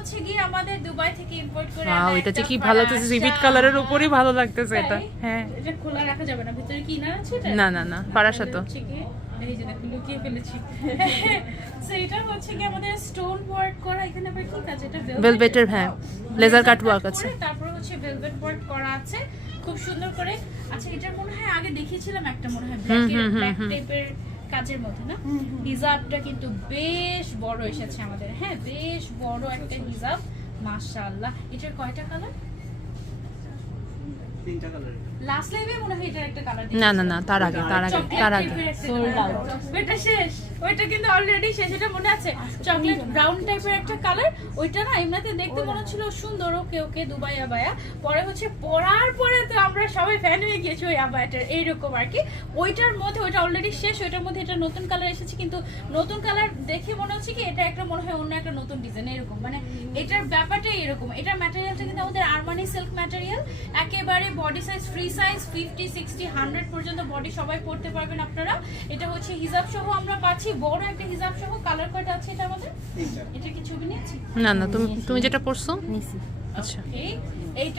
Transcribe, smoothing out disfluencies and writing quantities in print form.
হচ্ছে কি আমাদের দুবাই থেকে ইম্পোর্ট করে ওয়াও, এটা যে কি ভালো লাগতেছে, সিভিট কালারের উপরই ভালো লাগতেছে এটা। হ্যাঁ, এটা খোলা রাখা যাবে না, ভিতরে কি ইনার আছে এটা? না না না, পারাসা তো। হচ্ছে কি এই যে দেখো লুকিয়ে ফেলেছি। সো এটা হচ্ছে কি আমাদের স্টোন ওয়ার্ক করা, এখানে আবার কি কাজ, এটা ভেলভেটের, হ্যাঁ, লেজার কাট ওয়ার্ক আছে। তারপর হচ্ছে ভেলভেট ওয়ার্ক করা আছে খুব সুন্দর করে। আচ্ছা এটা মনে হয় আগে দেখিয়েছিলাম একটা, মনে হয় ব্ল্যাক টাইপের কাজের মধ্যে না? হিজাবটা কিন্তু বেশ বড় এসেছে আমাদের, হ্যাঁ বেশ বড় একটা হিজাব, মাশাআল্লাহ। এটার কয়টা কালার? তিনটা কালার। লাস্ট লাইভে মনে হয় এটার একটা কালার না না না, তার আগে তার আগে তার আগে। সোল্ড আউট, ওইটা শেষ, ওইটা কিন্তু অলরেডি শেষ। এটা মনে আছে চকলেট ব্রাউন টাইপের একটা কালার, ওইটা না এমনিতে দেখতে মনে হচ্ছিল সুন্দর, ওকে ওকে দুবাই আবায়া। পরে হচ্ছে পরার পরে তো আমরা সবাই ফ্যান হয়ে গিয়েছি ওই আবায়াটার, এইরকম আর কি। ওইটার মধ্যে ওইটা অলরেডি শেষ, ওইটার মধ্যে এটা নতুন কালার এসেছে, কিন্তু নতুন কালার দেখে মনে হচ্ছে কি এটা একটা মনে হয় অন্য একটা নতুন ডিজাইন, এরকম মানে এটার ব্যাপারটাই এরকম। এটার ম্যাটেরিয়ালটা কিন্তু আমাদের আরমানি সিল্ক ম্যাটেরিয়াল, একেবারে বডি সাইজ ফ্রি সাইজ 50, 60, 100 পর্যন্ত বডি সবাই পড়তে পারবেন আপনারা। এটা হচ্ছে হিজাব সহ আমরা পাচ্ছি, বড় একটা হিজাব সহ। কালার কয়টা আছে এটা আমাদের? এটা কি ছবি নিয়েছি? না না, তুমি তুমি যেটা পড়ছো। নিছি। আচ্ছা, এইটা